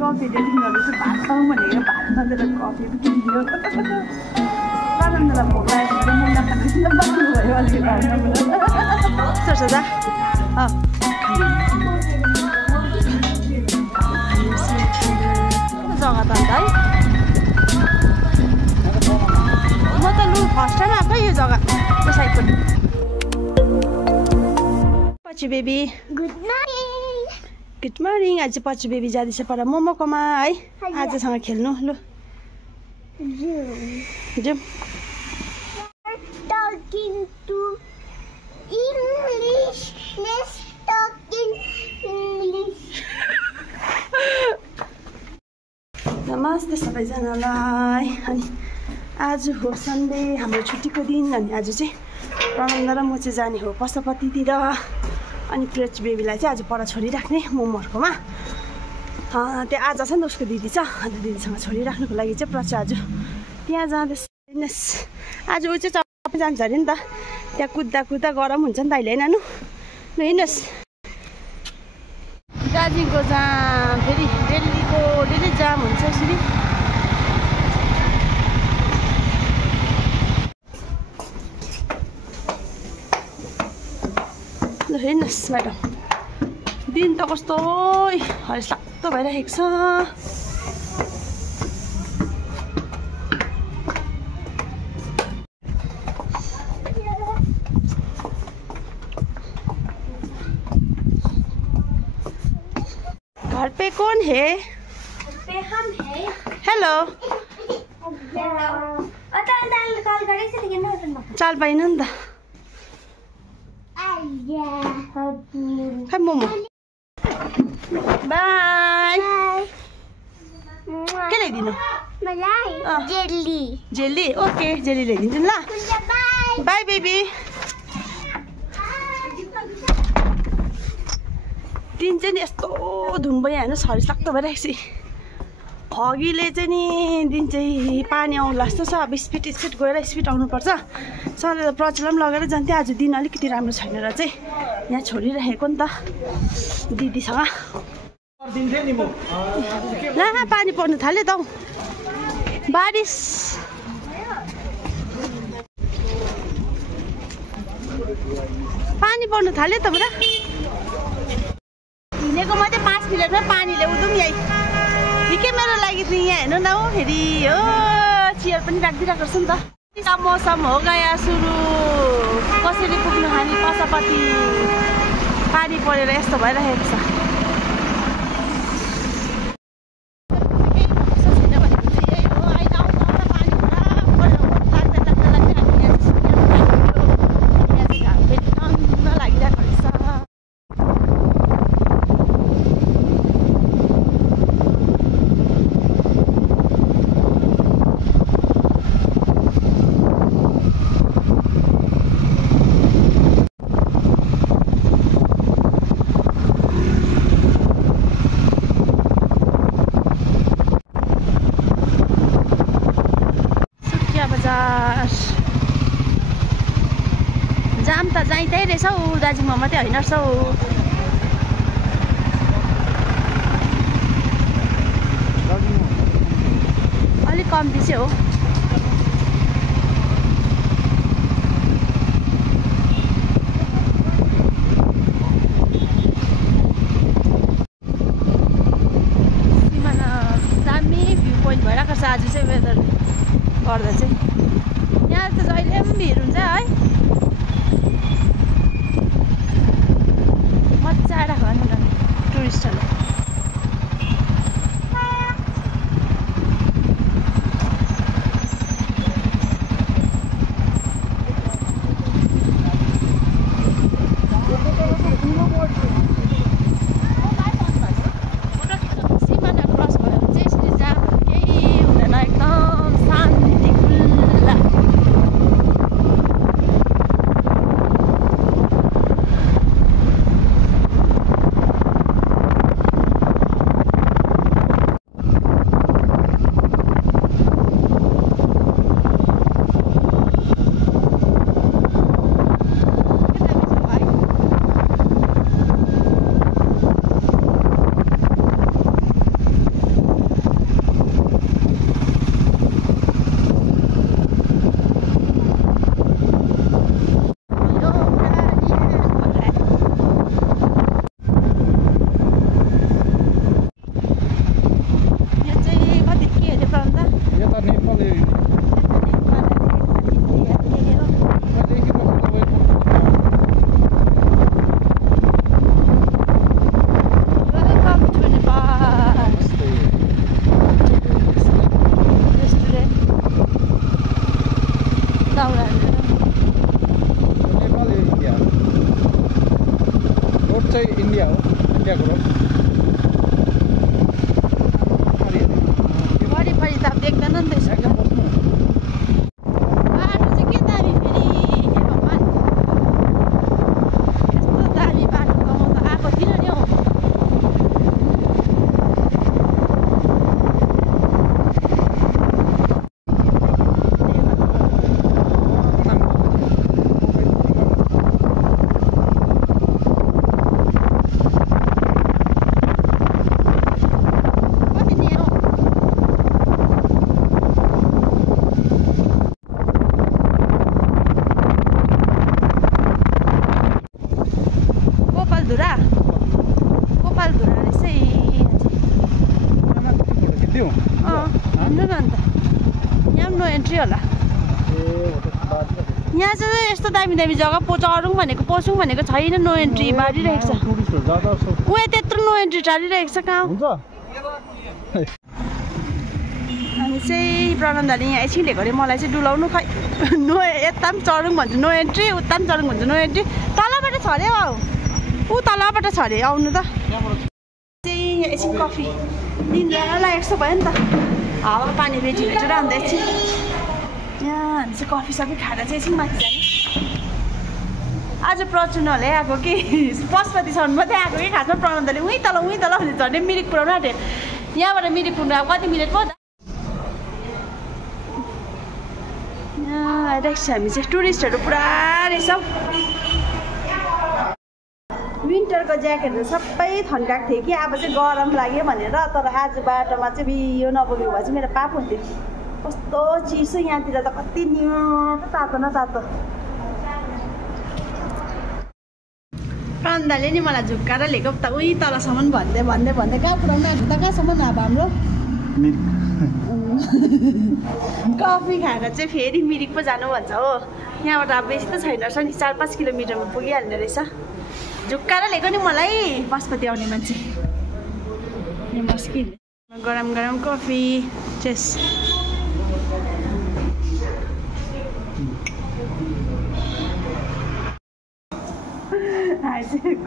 Coffee delivery चाहिँ भात खाउँ भनेको भात नदिएर कफी पनि किनिदियो प्रचण्डलाई भोक लागेको भने मुन्ना खाँदैछ बस्नुभयो अलिकति जग्गा त अन्त है म त लु फर्स्ट टाइम आएको यो जग्गा यो साइडपट्टि पछि बेबी गुड मर्निङ आज पछि बेबी जाँदैछ पर मोमोकोमा है आजसँग खेल्नु लु जाउँ नमस्ते सबैजनालाई अनि आज हो सन्डे हाम्रो छुट्टीको दिन अनि आज चाहिँ प्रनन्द र म चाहिँ जाने हो पशुपतितिर अनि प्रेच बेबीलाई चाहिँ आज पर छोडिराख्ने मोमोहरूकोमा त्यहाँ आज छ नि त उसको दिदी छ अन्त दिदीसँग छोडिराख्नुको लागि चाहिँ प्रच आज त्यहाँ जाँदैछ आज ऊ चाहिँ चप्पै जान्छ अरे नि त त्यहाँ कुद्दा कुद्दा गरम हुन्छ नि त अहिले होइन लु हिँड्नुहोस् दार्जिलिङको जाम फेरि दिल्लीको डेली जाम हुन्छ यसरी ल हेर्नुहोस् म्याडम दिन त कस्तो हरिसलाग्दो भइरहेको छ घर पे कौन है? घर पे हम है। हेलो चल पाइन नि त खै मोमो बाई के ल्याइदिनु जेली जेली ओके जेली ल्याइदिन्छु नि ल बाई बेबी दिन चाहिँ नि यस्तो धुम भयो होइन हरिसलाग्दो भइरहेको छ हगीले चाहिँ नि दिन चाहिँ पानी आउनु जस्तो छ अब स्पिड गएर स्पिड आउनुपर्छ सधैँ त प्रचलाई पनि लगेर जान्थ्यो आज दिन अलिकति राम्रो छैन र चाहिँ यहाँ छोडिरहेको नि त दिदीसँग ला पानी पर्नु थाल्यो त बारिस पानी पर्नु थाल्यो त पुरा हिँडेको मात्रै 5 मिनटमा पानी ल्याउँदौँ यहीँ ठिकै मेरो लागि त यहाँ हेर्नु न हौ फेरि हो चियर पनि राखिदिरहेको छ नि त मौसम हो गया सुरु कसरी पुग्नु हामी पशुपति पानी परेर यस्तो भइरहेको छ जाम त चाहिँ त्यही रहेछ हौ दार्जिलिङमा मात्रै होइन रहेछ हौ अलिक कम्ती चाहिँ हो दामी भ्यू पोइन्ट भइरहेको छ आज चाहिँ वेदर गर्दा चाहिँ यहाँ त जहिले पनि भिड हुन्छ है मजा आइरहेको नि त टुरिस्टहरू सिमाना क्रस भयो भने चाहिँ यसरी जाम केही हुँदैन एकदम शान्ति चाहिँ इन्डिया हो, इन्डियाको रोड। वरिपरि त देख्दैन नि त्यसो बाटो चाहिँ के दामी फेरि हे भगवान् यस्तो दामी बाटो त म त आएको थिइनँ नि हौ। गोपालधुरा रहेछ खिच्दियो हेर्नु न अन्त यहाँ पनि नो एन्ट्री होला। यहाँ चाहिँ यस्तो दामी दामी जग्गा चढौँ भनेको पसौँ भनेको छैन, नो एन्ट्री मारिरहेको छ। उयो त्यत्रो नो एन्ट्री टारिरहेको छ कहाँ। हामी चाहिँ प्रनन्दले यहाँ एकछिन ल्याएको अरे मलाई चाहिँ डुलाउनु खै नो यता पनि चढौँ भन्छु नो एन्ट्री, उता पनि चढौँ भन्छु नो एन्ट्री। तलबाट छ अरे हौ, ऊ तलबाट छ अरे आउनु त। चाहिँ एकछिन कफी निन्द्रा लागेको छ भयो नि त, हावा पानी भेटेर अन्त एकछिन यहाँ हामी चाहिँ कफी सबै खाएर चाहिँ एकछिन माथि जाने। आज प्रचुनले आएको कि पशुपतिसम्म मात्रै आएको कि खासमा प्रनन्दले उहीँ तल भने झन् मिरिक पुऱ्याउनु आँट्यो। यहाँबाट मिरिक पुग्नु अब कति मिनट भयो त। यहाँ आइरहेको छ हामी चाहिँ, टुरिस्टहरू पुरा रहेछ हौ। विन्टरको ज्याकेटहरू सबै थन्काएको थियो कि अब चाहिँ गरम लाग्यो भनेर, तर आज बाटोमा चाहिँ यो नबोकेको भए चाहिँ मेरो पाप हुन्थ्यो। कस्तो चिसो यहाँतिर त, कति तातो न तातो। प्रनन्दले नि मलाई झुक्काएर ल्याएको त उहीँ तलसम्म भन्दै कहाँ पुऱ्याउनु आएको त, कहाँसम्म अब हाम्रो कफी खाएर चाहिँ फेरि मिरिक पो जानु भन्छ हो। यहाँबाट अब बेसी त छैन रहेछ नि, 4-5 किलोमिटरमा पुगिहाल्ने रहेछ। झुक्काएर ल्याएको नि मलाई पशुपति आउने मान्छे। मुस्किल गरम गरम कफी चेस।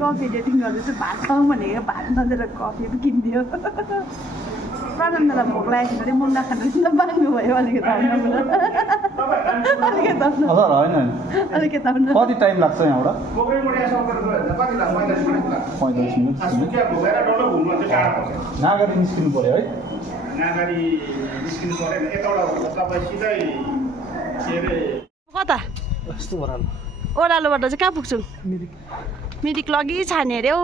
कफी डेटिङ गर्दैछु, भात खाउँ भनेको भात नदिएर कफी पो किनिदियो। प्रनन्दलाई भोक लागेको अरे मुन्ना खानु बाङ्गो भयो अलिकति कति टाइम लाग्छ यहाँबाट? 45 मिनट। नागरी निस्किनु पर्यो है? नागरी निस्किनु पर्यो यताबाट तपाईँ सिधै के अरे कता यस्तो ओह्रालो ओह्रालोबाट चाहिँ कहाँ पुग्छौँ? मिरिक लगि छाने अरे हौ।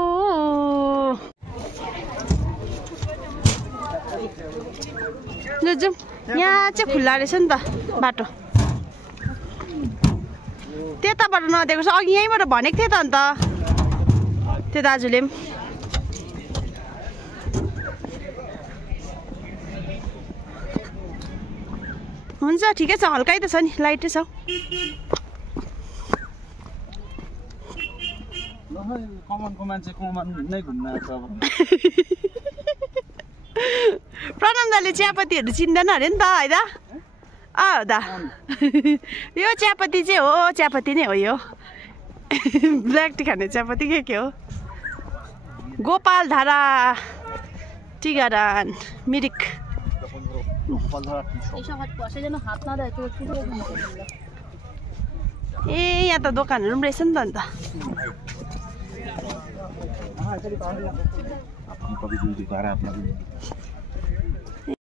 लु जाउँ, यहाँ चाहिँ खुल्ला रहेछ नि त बाटो। त्यताबाट नदिएको छ, अघि यहीँबाट भनेको थिएँ त अन्त त्यो दाजुले पनि। हुन्छ ठिकै छ, हल्कै त छ नि, लाइटै छ। कमानको मान्छे कमान नै घुम्न आएको अब। प्रनन्दले चियापत्तीहरू चिन्दैन अरे नि त है त? हो त। यो चियापत्ती चाहिँ हो, चियापत्ती नै हो यो। ब्ल्याक टी खाने चियापत्ती के हो? Gopaldhara tea garden Mirik. ए यहाँ त दोकानहरू पनि रहेछ नि त अन्त।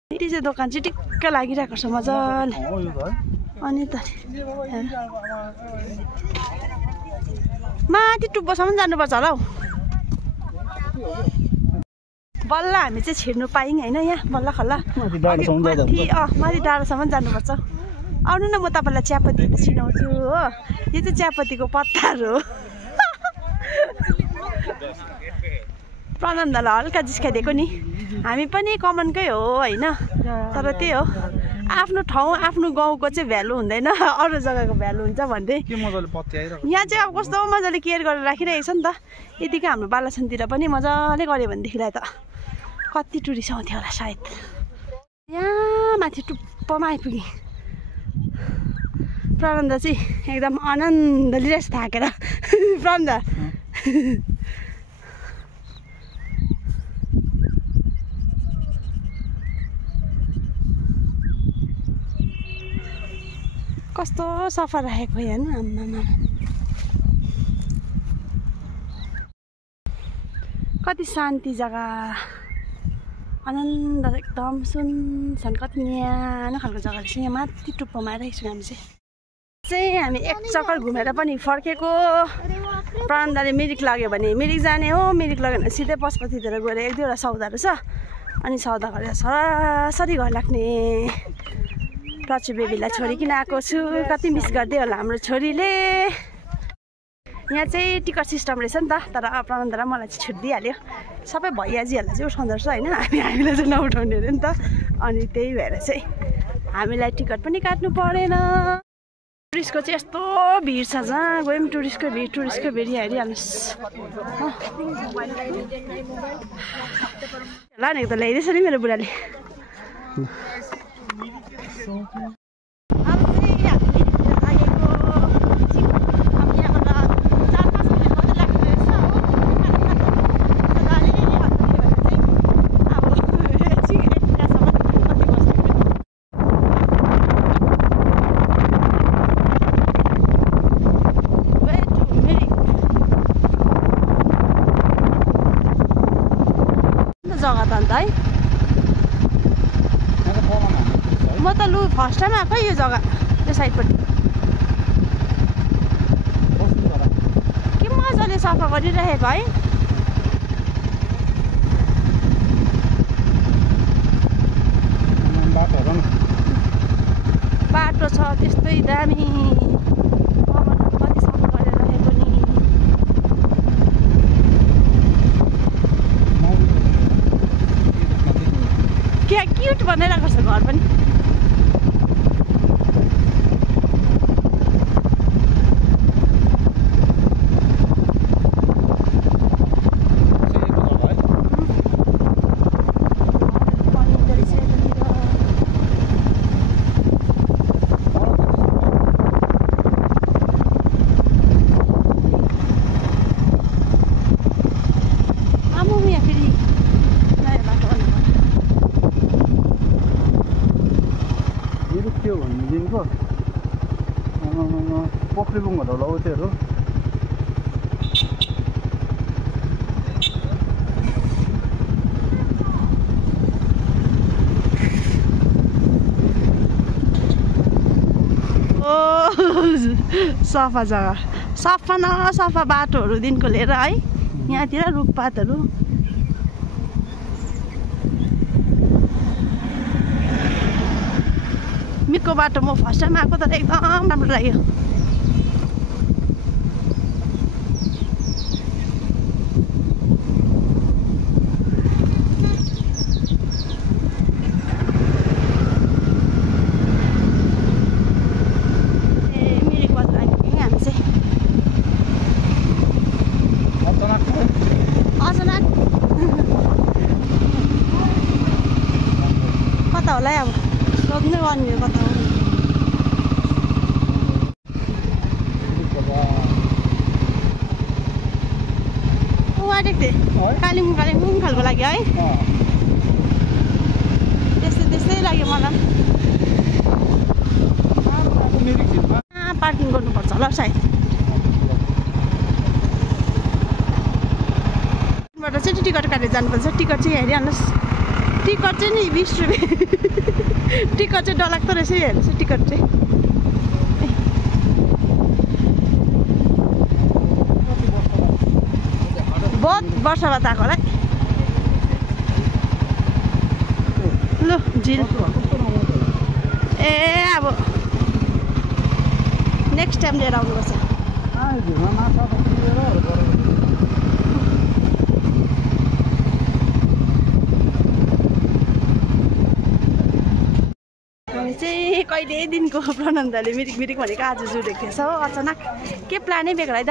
यति चाहिँ दोकान चाहिँ टिक्क लागिरहेको छ मजाले। अनि त माथि टुप्पोसम्म जानुपर्छ होला हौ। बल्ल हामी चाहिँ छिर्नु पायौँ होइन, यहाँ बल्ल खल्ला माथि डाँडासम्म जानुपर्छ। आउनु न, म तपाईँलाई चियापत्तीहरू चिनाउँछु हो। यो चाहिँ चियापत्तीको पत्ताहरू हो। प्रनन्दलाई हल्का जिस्काइदिएको नि, हामी पनि कमनकै हो होइन, तर त्यही हो आफ्नो ठाउँ आफ्नो गाउँको चाहिँ भ्यालु हुँदैन, अरू जग्गाको भ्यालु हुन्छ भन्दै। यहाँ चाहिँ अब कस्तो मजाले केयर गरेर राखिरहेको छ नि त। यतिकै हाम्रो बालासनतिर पनि मजाले गऱ्यो भनेदेखिलाई त कति टुरिस्ट आउँथ्यो होला सायद। यहाँ माथि टुप्पोमा आइपुगेँ। प्रनन्द चाहिँ एकदम आनन्द लिइरहेछ थाकेर। प्रनन्द कस्तो सफा राखेको हेर्नु आम्मामा कति शान्ति जग्गा आनन्द एकदम सुनसान कति न्यानो खालको जग्गा रहेछ यहाँ माथि टुप्पोमा आइरहेको छौँ हामी एक चक्कर घुमेर पनि फर्केको प्राणदाले मिरिक लाग्यो भने मिरिक जाने हो मिरिक लाग्यो भने सिधै पशुपतितिर गएर एक दुईवटा सौदा रहेछ अनि सौदा गरेर सरासरी घर लाग्ने प्रचु बेबीलाई छोडिकन आएको छु कति मिस गर्दै होला हाम्रो छोरीले यहाँ चाहिँ टिकट सिस्टम रहेछ नि त तर प्रनन्द र मलाई चाहिँ छुट दिइहाल्यो सबै भैयाजीहरूलाई चाहिँ उठाउँदो रहेछ होइन हामीलाई चाहिँ नउठाउने अरे नि त अनि त्यही भएर चाहिँ हामीलाई टिकट पनि काट्नु परेन टुरिस्टको चाहिँ यस्तो भिड छ जहाँ गयौँ टुरिस्टको भिड हेरिहाल्नुहोस् लानेको त ल्याइदिएछ नि मेरो बुढाले जग्गा त अन्त है म त लु फर्स्ट टाइम आएको यो जग्गा त्यो साइडपट्टि के मजाले सफा गरिरहेको है बाटो छ त्यस्तै दामी कति सफा गरेर राखेको नि क्या क्युट बनाइरहेको छ घर पनि पोखरीबुङहरू लौटेहरू सफा जग्गा सफा न सफा बाटोहरूदेखिको लिएर है यहाँतिर रुखपातहरू मिको बाटो म फर्स्ट टाइम आएको तर एकदम राम्रो लाग्यो कता होला अब सोध्नै गर्नु कता हो आँटेको थिएँ कालिम्पोङ खालको लाग्यो है त्यस्तै लाग्यो मलाई पार्किङ गर्नुपर्छ होला सायद बाट चाहिँ टिकट काटेर जानुपर्छ टिकट चाहिँ हेरिहाल्नुहोस् टिकट चाहिँ नि 20 रुपियाँ टिकट चाहिँ डरलाग्दो रहेछ हेर्नुहोस् टिकट चाहिँ बहुत वर्ष बाद आएको होला लु झिल ए अब नेक्स्ट टाइम लिएर आउनुपर्छ हामी चाहिँ कहिलेदेखिको प्रनन्दले मिरिक भनेको आज जुडेको थिएछ हो अचानक के प्लानै बेग्ला है त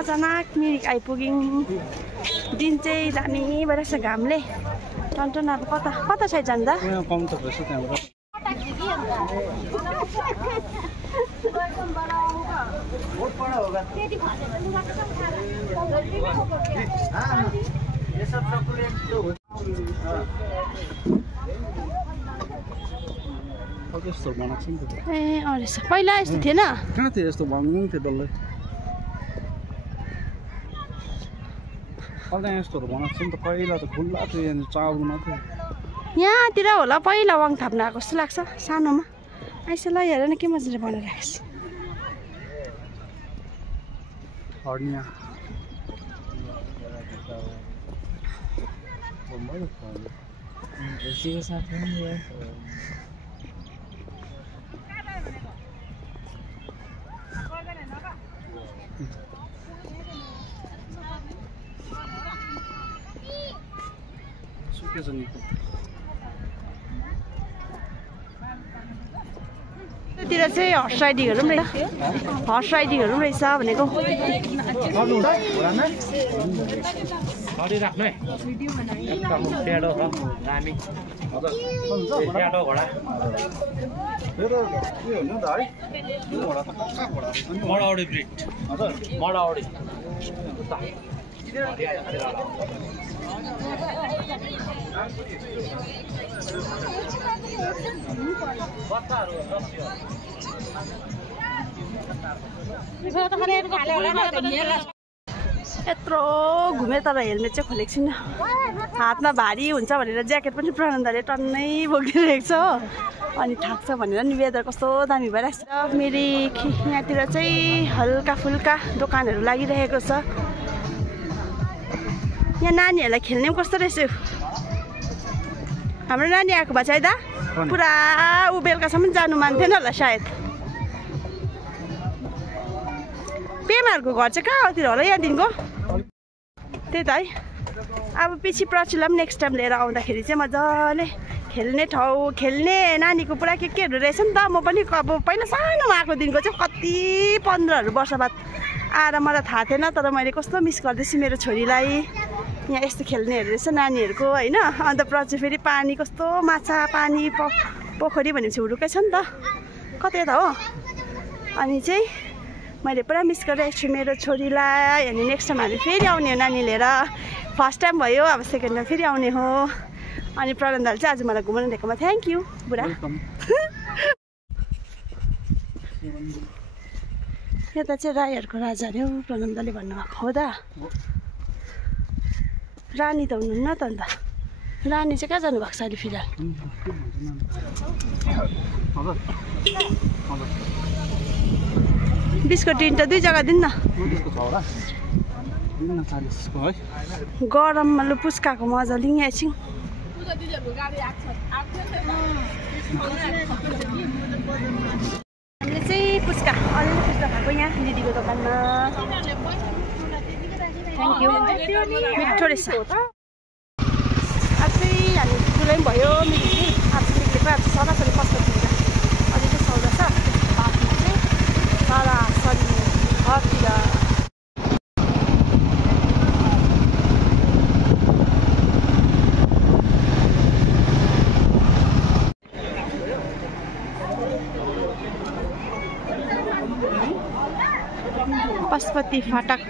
अचानक मिरिक आइपुग्यौँ दिन चाहिँ दामी भइरहेको छ घामले टन्टन अब कता साइड जानु त यस्तो बनाएको छ नि त ए रहेछ पहिला यस्तो थिएन कहाँ थियो यस्तो भङ्गुङ थियो डल्लै अहिले यस्तोहरू बनाएको छ नि त पहिला त खुल्ला थियो यहाँनिर चाउल मात्रै यहाँतिर होला पहिला वाङ थाप्न आएको जस्तो लाग्छ सानोमा आइस ल हेर न के मजाले बनाएर राखेको हर्निया सुकेछ नि तिर चाहिँ हर्स राइडिङहरू पनि रहेछ हर्स राइडिङहरू पनि रहेछ भनेको यत्रो घुमे तर हेलमेट चाहिँ खोलेको छैन हातमा भारी हुन्छ भनेर ज्याकेट पनि प्रनन्दले टन्नै बोकिरहेको छ अनि थाक्छ भनेर नि वेदर कस्तो दामी भइरहेको छ मेरो यहाँतिर चाहिँ हल्का फुल्का दोकानहरू लागिरहेको छ यहाँ नानीहरूलाई खेल्ने पनि कस्तो रहेछ हाम्रो नानी आएको भए चाहिँ है दा पुरा ऊ बेलुकासम्म जानु मान्थेन होला सायद पेमाहरूको घर चाहिँ कहाँतिर होला यहाँदेखिको त्यही त है अब पछि प्रचुलाई पनि नेक्स्ट टाइम लिएर आउँदाखेरि चाहिँ मजाले खेल्ने ठाउँ खेल्ने नानीको पुरा केहरू रहेछ नि त म पनि अब पहिला सानोमा आएको दिनको चाहिँ कति 15 वर्ष बाद आएर मलाई थाहा थिएन तर मैले कस्तो मिस गर्दैछु मेरो छोरीलाई यहाँ यस्तो खेल्नेहरू रहेछ नानीहरूको होइन अन्त प्रचु फेरि पानी कस्तो माछा पानी पोखरी भनेपछि हुरुकै छ नि त कतै त हो अनि चाहिँ मैले पुरा मिस गरिरहेको छु मेरो छोरीलाई अनि नेक्स्ट टाइम हामी फेरि आउने हो नानी लिएर फर्स्ट टाइम भयो अब सेकेन्ड टाइम फेरि आउने हो अनि प्रनन्दले चाहिँ आज मलाई घुमाउनु दिएकोमा थ्याङ्क यू बुढा यता चाहिँ राईहरूको राजा अरे हौ प्रनन्दले भन्नुभएको हो दा रानी त हुनुहुन्न त अन्त रानी चाहिँ कहाँ जानुभएको छ अहिले फिलहाल बिस्कुट तिनवटा 2 जग्गा दिन्न गरममा लु पुस्काको मजा लिउँ एकछिन हामीले चाहिँ पुस्का अलिअलि पुस्का खाएको यहाँ दिदीको दोकानमा थ्याङ्क यू मिठो रहेछ आज चाहिँ हामी जुलाई पनि भयो मिली आज निक्लेको आज सरासरी पशुपतितिर अझै चाहिँ सौदा छ बादमा चाहिँ सरासरी घरतिर पशुपति फाटक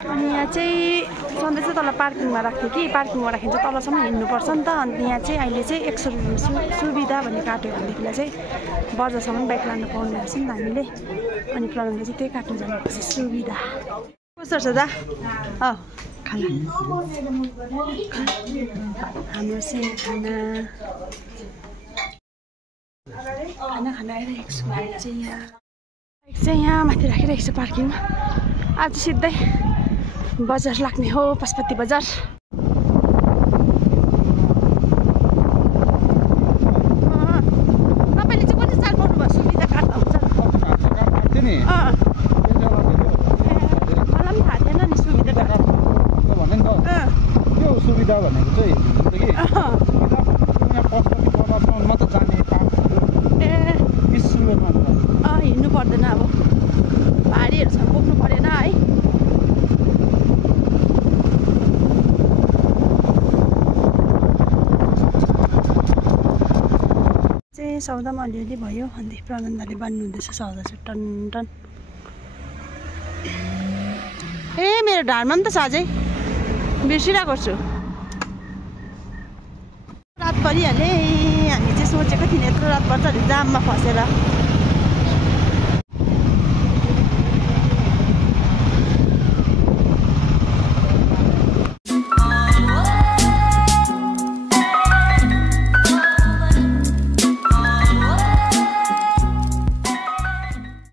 अनि यहाँ चाहिँ सधैँ चाहिँ तल पार्किङमा राख्थ्यो कि पार्किङमा राखिन्छ तलसम्म हिँड्नुपर्छ नि त अनि यहाँ चाहिँ अहिले चाहिँ 100 रुपियाँ सुविधा भन्ने काट्यो भनेदेखिलाई चाहिँ बजारसम्म बाइक लानु पाउने रहेछ नि त हामीले अनि प्रनन्दले चाहिँ त्यही काट्नु जानुपर्छ सुविधा कस्तो छ दा खाना हाम्रो चाहिँ खाना आइरहेको छु चाहिँ यहाँ माथि राखिरहेको छु पार्किङमा आज सिधै बजार लाग्ने हो पशुपति बजार तपाईँले चाहिँ कुन साल पाउनु भयो सुविधा काट्दा हुन्छ मलाई पनि थाहा थिएन नि सुविधा काट्दा भने नि त त्यो सुविधा भनेको चाहिँ मात्र जाने ए 20 रुपियाँ मात्र हिँड्नु पर्दैन अब भारीहरूसँग बोक्नु परेन है चाहिँ सौदामा अलिअलि भयो अनि प्रनन्दले बन्नुहुँदैछ सौदा चाहिँ टन टन ए मेरो ढाडमा पनि त छ अझै बिर्सिरहेको छु रात परिहाल्यो हामी चाहिँ सोचेको थियौँ यत्रो रात पर्छ अरे जाममा फसेर